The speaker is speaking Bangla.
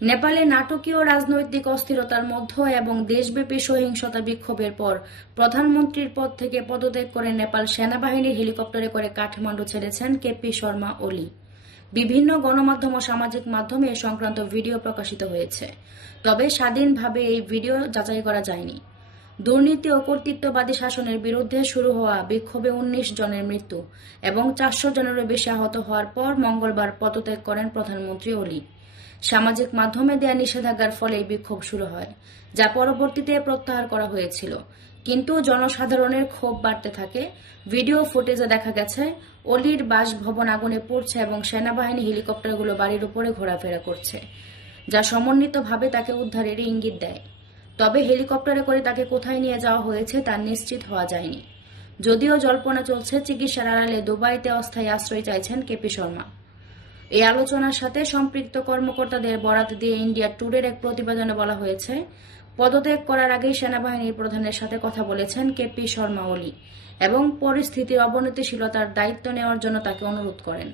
নেপালে নাটকীয় রাজনৈতিক অস্থিরতার মধ্যে এবং দেশব্যাপী সহিংসতা বিক্ষোভের পর প্রধানমন্ত্রীর পদ থেকে পদত্যাগ করে নেপাল সেনাবাহিনীর হেলিকপ্টারে করে কাঠমান্ডু ছেড়েছেন কেপি শর্মা ওলি বিভিন্ন গণমাধ্যম ও সামাজিক মাধ্যমে এ সংক্রান্ত ভিডিও প্রকাশিত হয়েছে। তবে স্বাধীনভাবে এই ভিডিও যাচাই করা যায়নি। দুর্নীতি ও কর্তৃত্ববাদী শাসনের বিরুদ্ধে শুরু হওয়া বিক্ষোভে উনিশ জনের মৃত্যু এবং চারশো জনেরও বেশি আহত হওয়ার পর মঙ্গলবার পদত্যাগ করেন প্রধানমন্ত্রী ওলি সামাজিক মাধ্যমে দেয়া নিষেধাজ্ঞার ফলে এই বিক্ষোভ শুরু হয়, যা পরবর্তীতে প্রত্যাহার করা হয়েছিল। কিন্তু জনসাধারণের ক্ষোভ বাড়তে থাকে। ভিডিও ফুটেজে দেখা গেছে, অলির বাসভবন আগুনে পড়ছে এবং সেনাবাহিনী হেলিকপ্টারগুলো বাড়ির উপরে ঘোরাফেরা করছে, যা সমন্বিতভাবে তাকে উদ্ধারের ইঙ্গিত দেয়। তবে হেলিকপ্টারে করে তাকে কোথায় নিয়ে যাওয়া হয়েছে তা নিশ্চিত হওয়া যায়নি। যদিও জল্পনা চলছে, চিকিৎসার আড়ালে দুবাইতে অস্থায়ী আশ্রয় চাইছেন কেপি শর্মা। এই আলোচনার সাথে সম্পৃক্ত কর্মকর্তাদের বরাত দিয়ে ইন্ডিয়া ট্যুরের এক প্রতিবেদনে বলা হয়েছে, পদত্যাগ করার আগেই সেনাবাহিনীর প্রধানের সাথে কথা বলেছেন কেপি শর্মা ওলি এবং পরিস্থিতির অবনতিশীলতার দায়িত্ব নেওয়ার জন্য তাকে অনুরোধ করেন।